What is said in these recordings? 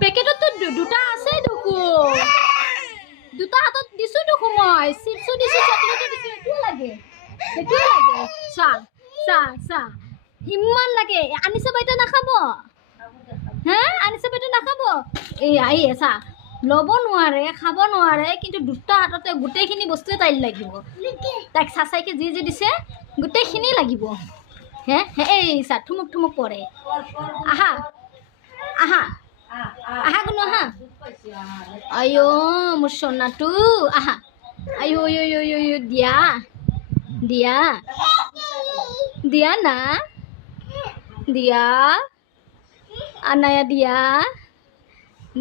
পেকেটতো দুটা আছে দেখোন দুটা হাতত দিছো দেখোন মই চিপছো দিছো চকলেটো দিছো এইটোৱে লাগে চা চা চা ইমান লাগে আনিছে বাইতা নাখাব হে আনিছে বাইতা নাখাব এই চা ল'ব নোৱাৰে খাব নোৱাৰে কিন্তু দুটা হাততে গোটেইখিনি বস্তুৱে তাইৰ লাগিব তাইক চাচাইকে যি যি দিছে গোটেইখিনি লাগিব হে এই চা ঠুমুক ঠুমুক পৰে আহা আহা আহা কোনো আহা আয়ো মোৰ সোনাটো আহা আয়ো দিয়া দিয়া দিয়া না দিয়া আনায়া দিয়া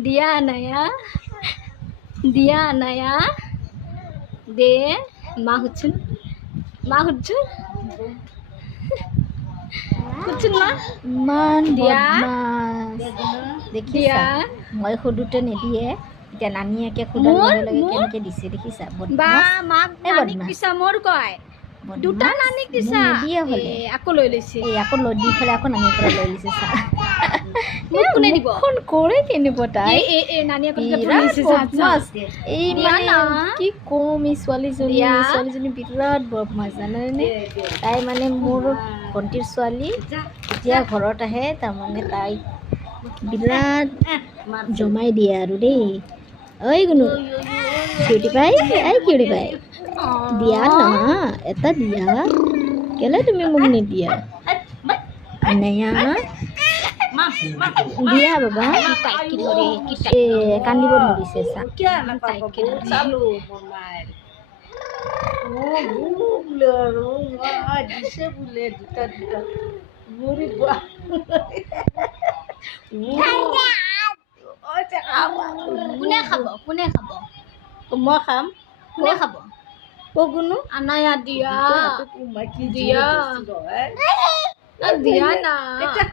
দিয়া আনায়া দিয়া আনায়া দে মা হচ্ছেন হুচ্ছুন মা ইমান দিয়া দেখিছা মই সোধোতে নিদিয়ে এতিয়া নানীয়াকে সোধাৰ লগে লগে কেনেকে দিছে দেখিছা বা মাক নানিক দিছা মোৰ কয় দুটা নানিক দিছা নিদিয়ে হ'লে আকৌ লৈ লৈছে এই আকৌ লৈ দি পেলাই আকৌ নানীৰ পৰা লৈ লৈছে চা মোক কোনে দিব ফোন কৰে কেনিব তাই এই নানি আকৌ এই মানে কি কম এই ছোৱালীজনী বিৰাট বদমাছ জানানে তাই মানে মোৰ ভণ্টিৰ ছোৱালী যেতিয়া ঘৰত আহে তাৰমানে তাইক বিৰাট জমাই দিয়ে আৰু দেই ঐ গুণু কিউটি পাই কিউটি পাই দিয়া না এটা দিয়া কেলে তুমি মোক নিদিয়া আনায়া দিয়া বাবা কান্দিব ধৰিছে চা কোনে খাব মই খাম কোনে খাব কগুনো আনায়া দিয়া দিয়া না